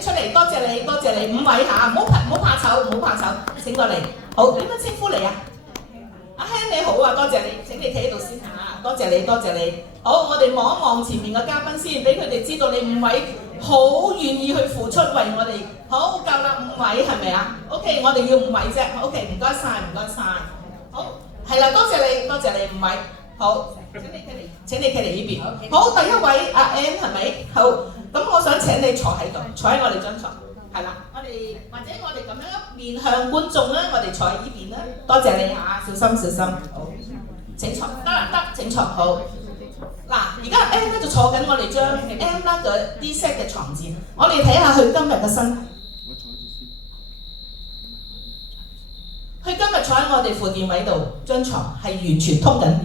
你出嚟，多謝你，多謝你，5位嚇，唔好怕醜，唔好怕醜，請過嚟。好，點樣稱呼你啊？阿 Hen 你好啊，多謝你，請你企喺度先嚇，多謝你，多謝你。好，我哋望一望前面嘅嘉賓先，俾佢哋知道你5位好願意去付出為我哋。好，夠啦，5位係咪啊 ？OK， 我哋要5位啫。OK， 唔該晒，唔該晒。好，係啦，多謝你，多謝你5位。好，請你企嚟呢邊。好，第一位阿 M 係咪？好，咁我想請你坐喺度，坐喺我哋張床。係啦，或者我哋咁樣面向觀眾啦，我哋坐喺呢邊啦。多謝你嚇，小心小心。好，請坐，得啦得，請坐好。嗱，而家 M 咧就坐緊我哋張 M 啦嘅 D set 嘅床墊，我哋睇下佢今日嘅身體。佢今日坐喺我哋副電位度，張床係完全通緊電，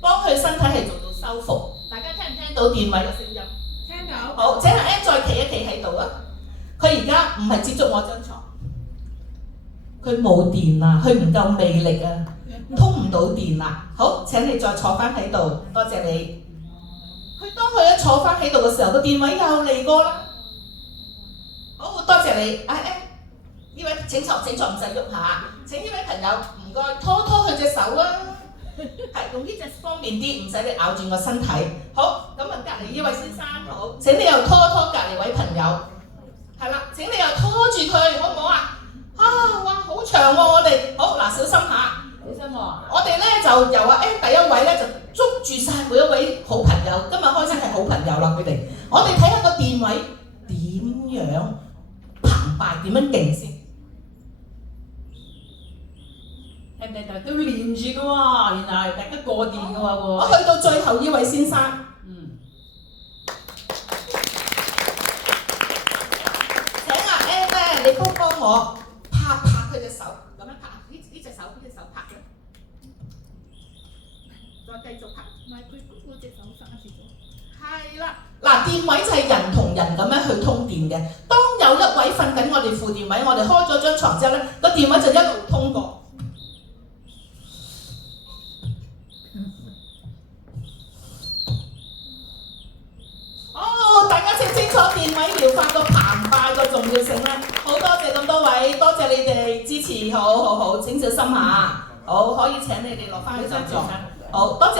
幫佢身體係做到修復。大家聽唔聽到電位嘅聲音？聽到。好，請阿 M 再企一企喺度啊！佢而家唔係接觸我張床，佢冇電啊，佢唔夠魅力啊，通唔到電啦。好，請你再坐翻喺度，多謝你。佢當佢一坐翻喺度嘅時候，個電位又嚟過啦。好，多謝你，阿 M。呢位請坐，唔使喐下。請呢位朋友唔該拖拖佢隻手啦，係用呢隻方便啲，唔使你咬住個身體。好，咁啊隔離呢位先生好，請你又拖拖隔離位朋友。係啦，請你又拖住佢，好唔好啊？哇，好長喎，我哋好嗱，小心下。小心喎。我哋咧就由阿 M 第一位咧就捉住晒每一位好朋友，今日開始係好朋友啦，佢哋。我哋睇下個電位點樣澎湃，點樣勁先。係咪都連住嘅喎？原來大家過電嘅喎。我去到最後呢位先生。你幫我拍佢隻手，咁樣拍呢隻手拍嘅，再繼續拍。唔係佢嗰隻手生住咗。係啦，嗱，電位就係人同人咁樣去通電嘅。當有一位瞓緊我哋副電位，我哋開咗張床之後咧，個電位就一路通過。大家清唔清楚電位療法個澎湃個重要性咧？好多謝咁多位，多謝你哋支持，好，請小心下，好，可以請你哋落翻去就坐，好多謝。